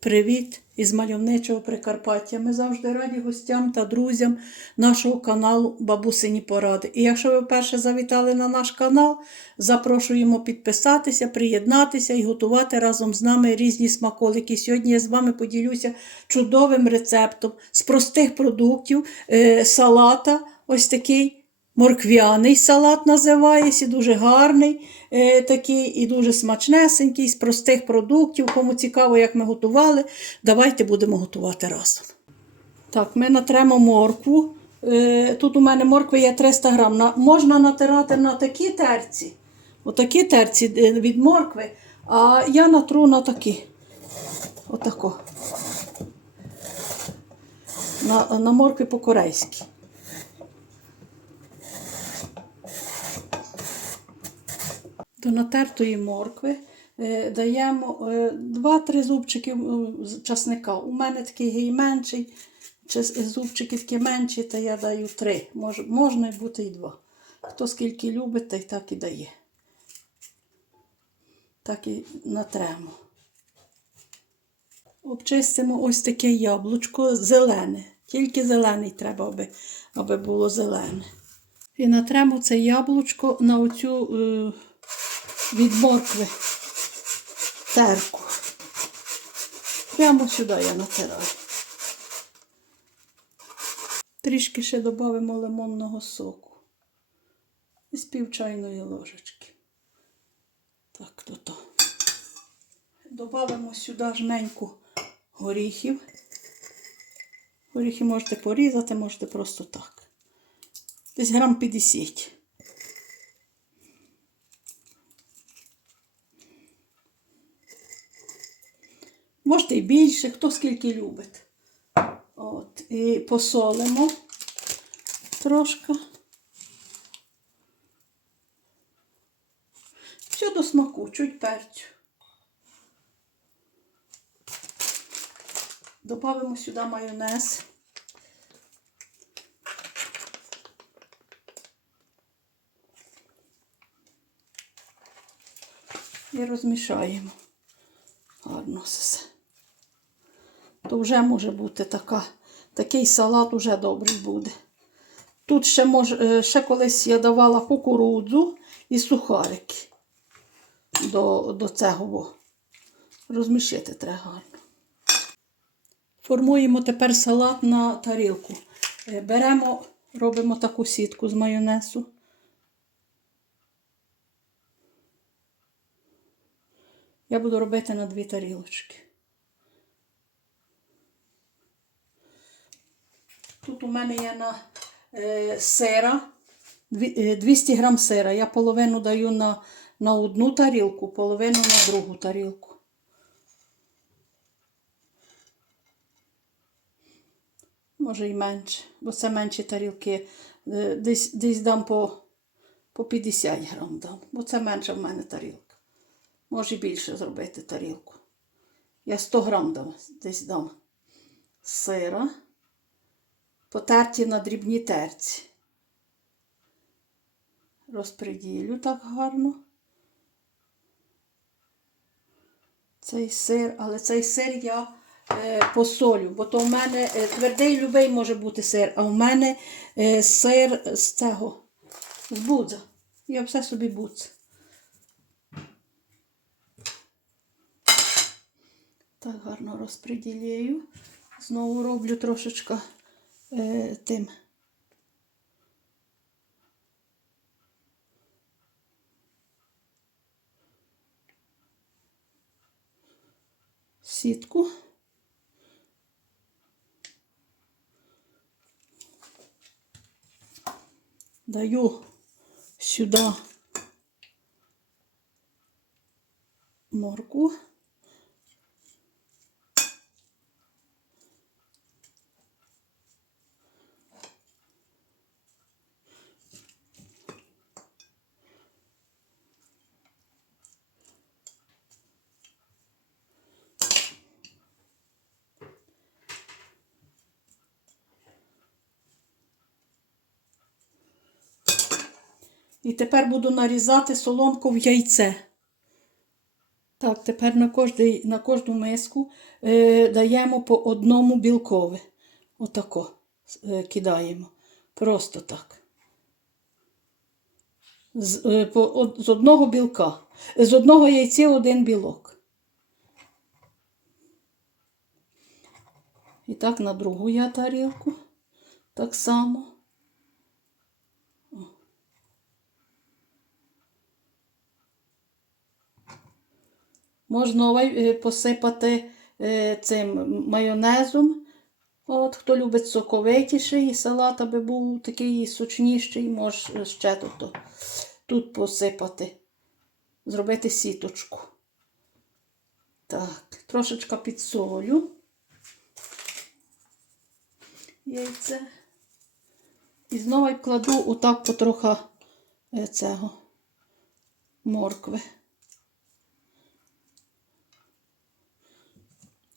Привіт із мальовничого Прикарпаття. Ми завжди раді гостям та друзям нашого каналу Бабусині Поради. І якщо ви вперше завітали на наш канал, запрошуємо підписатися, приєднатися і готувати разом з нами різні смаколики. Сьогодні я з вами поділюся чудовим рецептом з простих продуктів е, салата. Ось такий Морквяний салат називається, дуже гарний е, такий і дуже смачнесенький, з простих продуктів. Кому цікаво, як ми готували, давайте будемо готувати разом. Так, ми натремо моркву. Е, тут у мене моркви є 300 грам. На, можна натирати на такі терці, отакі терці е, від моркви, а я натру на такі. Отако. На, на моркві по-корейськи. До натертої моркви е, даємо 2-3 зубчики е, з часника. У мене такий гей менший, зубчики такі менші, то я даю 3. Мож, можна бути і 2. Хто скільки любить, той так і дає. Так і натремо. Обчистимо ось таке яблучко зелене. Тільки зелений треба, аби, аби було зелене. І натремо це яблучко на оцю е, від моркви терку. Прямо сюди я натираю. Трішки ще додамо лимонного соку. Із пів чайної ложечки. Так, то то. Добавимо сюди жменьку горіхів. Горіхи можете порізати, можете просто так. Десь грам 50. Можете і більше, хто скільки любить. От, і посолимо трошки. Все до смаку, чуть перцю. Добавимо сюди майонез. І розмішаємо гарно все. То вже може бути така, такий салат уже добрий буде. Тут ще, мож, е, ще колись я давала кукурудзу і сухарики до, до цього. во. Розмішити треба гарно. Формуємо тепер салат на тарілку. Е, Беремо, робимо таку сітку з майонезу. Я буду робити на дві тарілочки. Тут у мене є на е, сира, е, 200 грам сира. Я половину даю на, на одну тарілку, половину на другу тарілку. Може і менше, бо це менші тарілки. Е, Десь, десь дам по, по 50 грам дам, бо це менша в мене тарілка. Може більше зробити тарілку. Я 100 грам дам, десь дам сира, потерті на дрібні терці. Розпреділю так гарно. Цей сир, але цей сир я е, посолю, бо то в мене е, твердий любий може бути сир, а в мене е, сир з цього, з будза. Я все собі будз. Так гарно розподіляю. Знову роблю трошечка е, тим. Сітку. Даю сюди морку. І тепер буду нарізати соломку в яйце. Так тепер на, кожний, на кожну миску е, даємо по одному білкові. Отако е, кидаємо. Просто так. З, е, по, од- з одного білка. З одного яйця один білок. І так на другу я тарілку. Так само. Можна е, посипати е, цим майонезом. От, хто любить соковитіший салат, аби був такий сочніший, може ще тут, тут посипати. Зробити сіточку. Так, трошечка підсолю. Яйце. І знову кладу отак потроха е, цього моркви.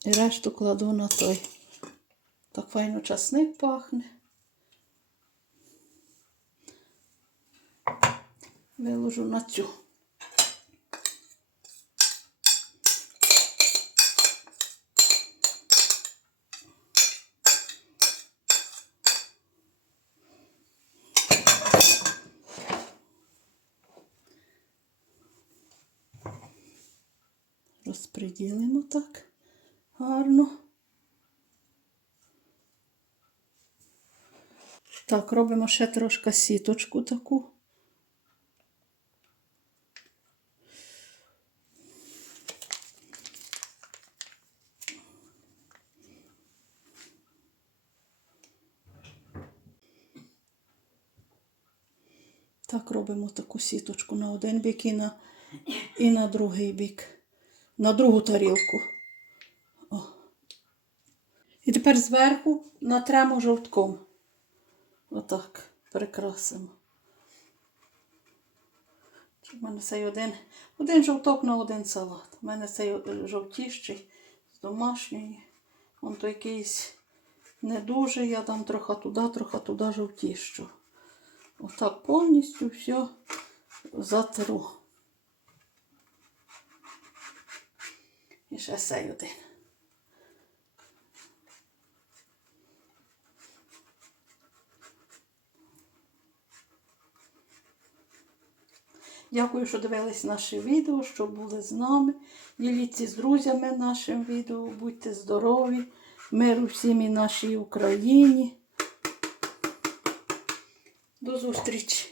І решту кладу на той. Так файно часник пахне. Виложу на цю. Розподілимо так гарно. Так, робимо ще трошки сіточку таку. Так, робимо таку сіточку на один бік і на, і на другий бік, на другу тарілку. І тепер зверху натремо жовтком. Отак прикрасимо. У мене цей один, один жовток на один салат. У мене цей е, жовтіщий з домашньої. Он то якийсь не дуже, я дам трохи туди, трохи туди жовтіщу. Отак повністю все затру. І ще цей один. Дякую, що дивились наше відео, що були з нами. Діліться з друзями нашим відео. Будьте здорові, миру всім і нашій Україні. До зустрічі!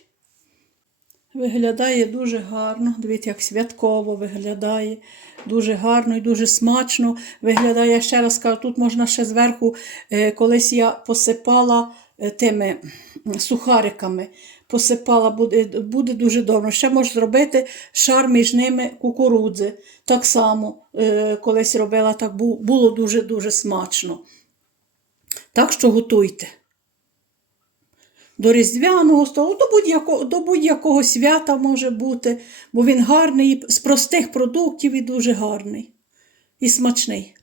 Виглядає дуже гарно. Дивіться, як святково виглядає. Дуже гарно і дуже смачно. Виглядає, ще раз кажу, тут можна ще зверху, е, колись я посипала е, тими сухариками. Посипала, буде, буде дуже добре. Ще можна зробити шар між ними кукурудзи. Так само е, колись робила, так бу- було дуже-дуже смачно. Так що готуйте до Різдвяного столу, до будь-якого, до будь-якого свята може бути, бо він гарний, з простих продуктів і дуже гарний і смачний.